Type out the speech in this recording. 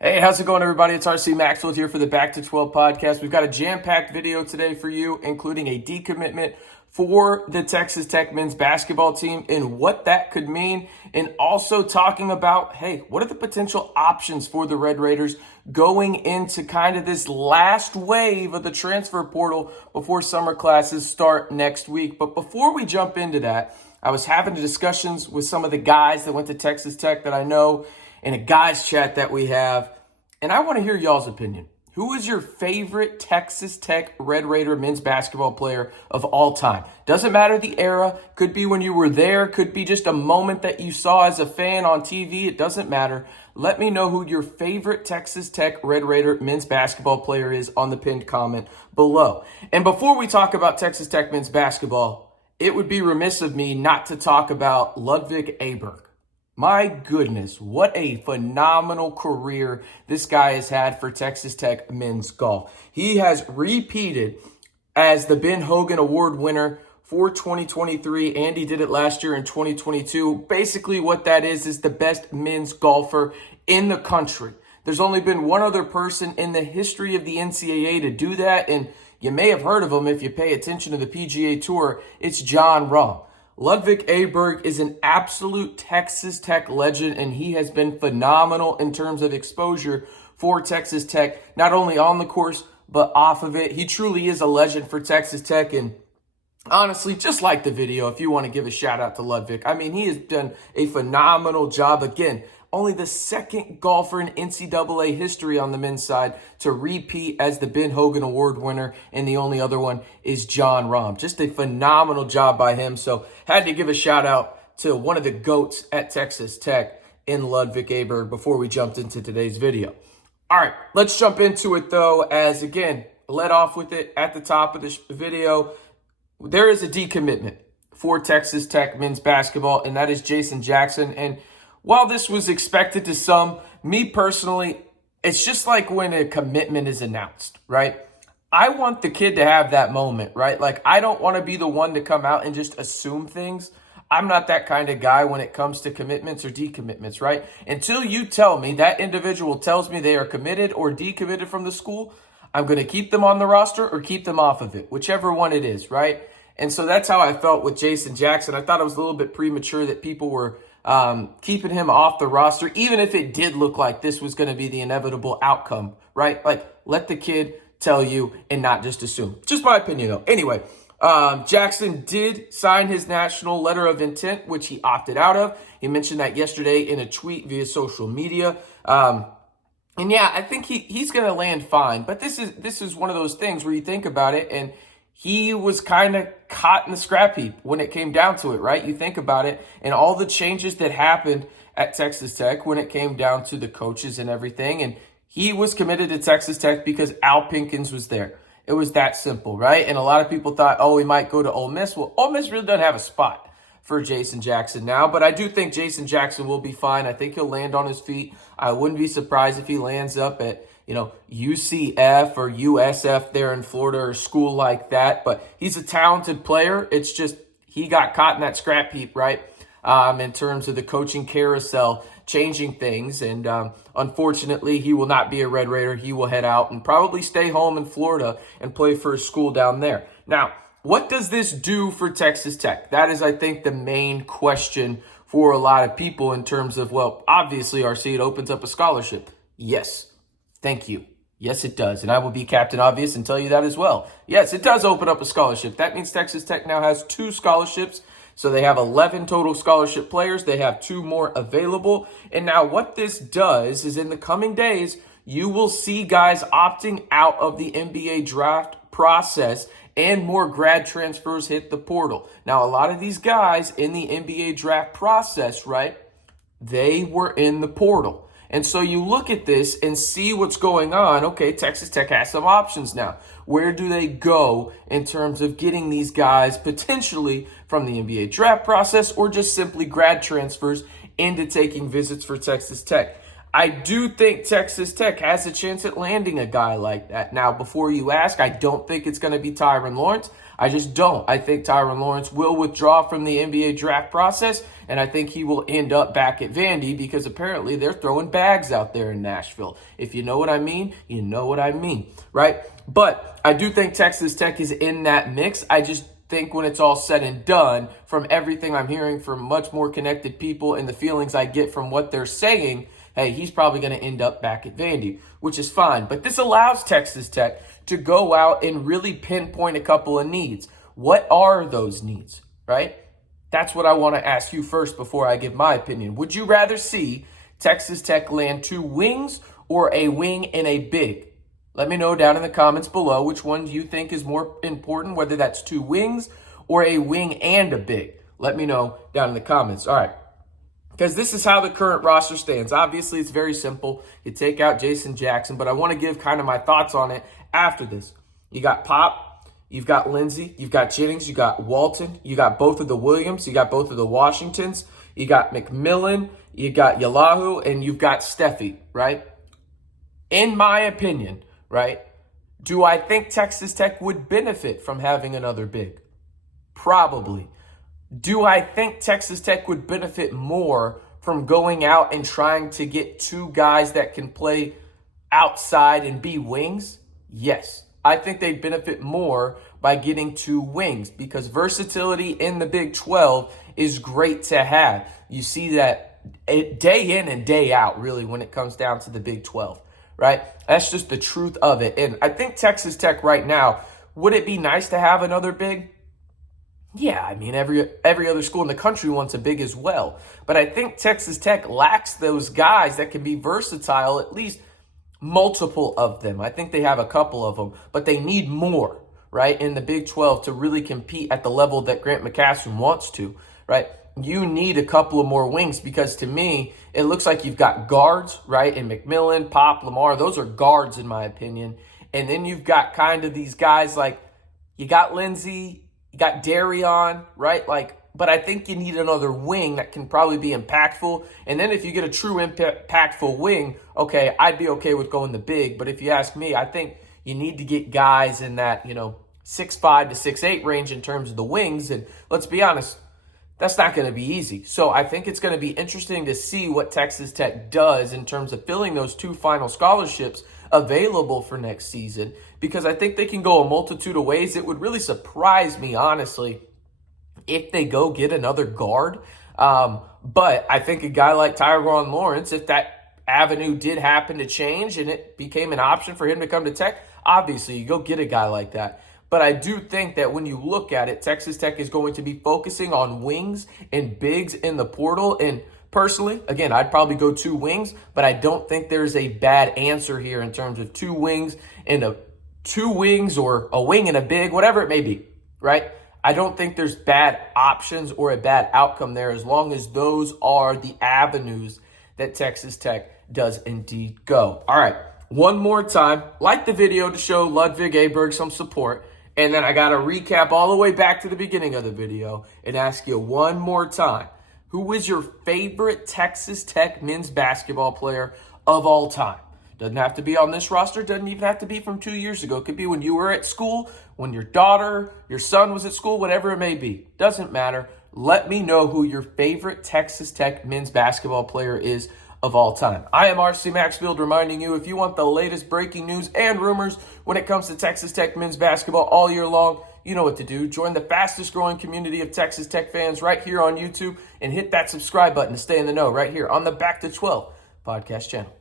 Hey, how's it going, everybody? It's RC Maxwell here for the Back to 12 podcast. We've got a jam-packed video today for you, including a decommitment for the Texas Tech men's basketball team and what that could mean, and also talking about, hey, what are the potential options for the Red Raiders going into kind of this last wave of the transfer portal before summer classes start next week. But before we jump into that, I was having discussions with some of the guys that went to Texas Tech that I know in a guys chat that we have, and I want to hear y'all's opinion. Who is your favorite Texas Tech Red Raider men's basketball player of all time? Doesn't matter the era. Could be when you were there. Could be just a moment that you saw as a fan on TV. It doesn't matter. Let me know who your favorite Texas Tech Red Raider men's basketball player is on the pinned comment below. And before we talk about Texas Tech men's basketball, it would be remiss of me not to talk about Ludvig Aberg. My goodness, what a phenomenal career this guy has had for Texas Tech men's golf. He has repeated as the Ben Hogan Award winner for 2023, and he did it last year in 2022. Basically, what that is the best men's golfer in the country. There's only been one other person in the history of the NCAA to do that, and you may have heard of him if you pay attention to the PGA Tour. It's Jon Rahm. Ludvig Aberg is an absolute Texas Tech legend, and he has been phenomenal in terms of exposure for Texas Tech, not only on the course, but off of it. He truly is a legend for Texas Tech, and honestly, just like the video, if you want to give a shout out to Ludvig, I mean, he has done a phenomenal job. Again, only the second golfer in NCAA history on the men's side to repeat as the Ben Hogan Award winner, and the only other one is Jon Rahm. Just a phenomenal job by him. So had to give a shout out to one of the GOATs at Texas Tech in Ludvig Aberg before we jumped into today's video. All right, let's jump into it though, as again, led off with it at the top of this video. There is a decommitment for Texas Tech men's basketball, and that is Jason Jackson. And while this was expected to some, me personally, it's just like when a commitment is announced, right? I want the kid to have that moment, right? Like, I don't want to be the one to come out and just assume things. I'm not that kind of guy when it comes to commitments or decommitments, right? Until you tell me, that individual tells me they are committed or decommitted from the school, I'm going to keep them on the roster or keep them off of it, whichever one it is, right? And so that's how I felt with Jason Jackson. I thought it was a little bit premature that people were keeping him off the roster, even if it did look like this was going to be the inevitable outcome, right? Like, let the kid tell you and not just assume. Just my opinion, though. Anyway, Jackson did sign his national letter of intent, which he opted out of. He mentioned that yesterday in a tweet via social media. And yeah, I think he's going to land fine. But this is one of those things where you think about it, and he was kind of caught in the scrap heap when it came down to it, right? You think about it and all the changes that happened at Texas Tech when it came down to the coaches and everything. And he was committed to Texas Tech because Al Pinkins was there. It was that simple, right? And a lot of people thought, oh, he might go to Ole Miss. Well, Ole Miss really doesn't have a spot for Jason Jackson now, but I do think Jason Jackson will be fine. I think he'll land on his feet. I wouldn't be surprised if he lands up at UCF or USF there in Florida or a school like that. But he's a talented player. It's just he got caught in that scrap heap, right? In terms of the coaching carousel, changing things. And unfortunately, he will not be a Red Raider. He will head out and probably stay home in Florida and play for a school down there. Now, what does this do for Texas Tech? That is, I think, the main question for a lot of people in terms of, well, obviously, RC, it opens up a scholarship. Yes. Thank you. Yes, it does. And I will be Captain Obvious and tell you that as well. Yes, it does open up a scholarship. That means Texas Tech now has 2 scholarships. So they have 11 total scholarship players. They have 2 more available. And now what this does is in the coming days, you will see guys opting out of the NBA draft process and more grad transfers hit the portal. Now, a lot of these guys in the NBA draft process, right, they were in the portal. And so you look at this and see what's going on. Okay, Texas Tech has some options now. Where do they go in terms of getting these guys potentially from the NBA draft process or just simply grad transfers into taking visits for Texas Tech? I do think Texas Tech has a chance at landing a guy like that. Now, before you ask, I don't think it's going to be Tyron Lawrence. I just don't. I think Tyron Lawrence will withdraw from the NBA draft process. and I think he will end up back at Vandy because apparently they're throwing bags out there in Nashville. If you know what I mean, you know what I mean, right? But I do think Texas Tech is in that mix. I just think when it's all said and done, from everything I'm hearing from much more connected people and the feelings I get from what they're saying, hey, he's probably going to end up back at Vandy, which is fine. But this allows Texas Tech to go out and really pinpoint a couple of needs. What are those needs, right? That's what I want to ask you first before I give my opinion. Would you rather see Texas Tech land 2 wings or a wing and a big? Let me know down in the comments below which one you think is more important, whether that's 2 wings or a wing and a big. Let me know down in the comments. All right. Because this is how the current roster stands. Obviously, it's very simple. You take out Jason Jackson, but I want to give kind of my thoughts on it after this. You got Pop, you've got Lindsey, you've got Jennings, you got Walton, you got both of the Williams, you got both of the Washingtons, you got McMillan, you got Ylahu, and you've got Steffi, right? In my opinion, right, do I think Texas Tech would benefit from having another big? Probably. Do I think Texas Tech would benefit more from going out and trying to get 2 guys that can play outside and be wings? Yes. I think they'd benefit more by getting 2 wings because versatility in the Big 12 is great to have. You see that day in and day out, really, when it comes down to the Big 12, right? That's just the truth of it. And I think Texas Tech right now, would it be nice to have another big? Yeah, I mean, every other school in the country wants a big as well. But I think Texas Tech lacks those guys that can be versatile, at least multiple of them. I think they have a couple of them, but they need more, right, in the Big 12 to really compete at the level that Grant McCasland wants to, right? You need a couple of more wings because to me, it looks like you've got guards, right, and McMillan, Pop, Lamar. Those are guards in my opinion. And then you've got kind of these guys like you got Lindsey, you got Darion, right? But I think you need another wing that can probably be impactful. And then if you get a true impactful wing, okay, I'd be okay with going the big. But if you ask me, I think you need to get guys in that, 6'5" to 6'8" range in terms of the wings. And let's be honest, that's not going to be easy. So I think it's going to be interesting to see what Texas Tech does in terms of filling those 2 final scholarships available for next season, because I think they can go a multitude of ways. It would really surprise me, honestly, if they go get another guard. But I think a guy like Tyron Lawrence, if that avenue did happen to change and it became an option for him to come to Tech, obviously you go get a guy like that. But I do think that when you look at it, Texas Tech is going to be focusing on wings and bigs in the portal. And personally, again, I'd probably go 2 wings, but I don't think there's a bad answer here in terms of 2 wings and 2 wings or a wing and a big, whatever it may be, right? I don't think there's bad options or a bad outcome there as long as those are the avenues that Texas Tech does indeed go. All right, one more time, like the video to show Ludvig Aberg some support, and then I got to recap all the way back to the beginning of the video and ask you one more time. Who is your favorite Texas Tech men's basketball player of all time? Doesn't have to be on this roster. Doesn't even have to be from 2 years ago. It could be when you were at school, when your daughter, your son was at school, whatever it may be. Doesn't matter. Let me know who your favorite Texas Tech men's basketball player is of all time. I am RC Maxfield reminding you, if you want the latest breaking news and rumors when it comes to Texas Tech men's basketball all year long, you know what to do. Join the fastest growing community of Texas Tech fans right here on YouTube and hit that subscribe button to stay in the know right here on the Back to 12 podcast channel.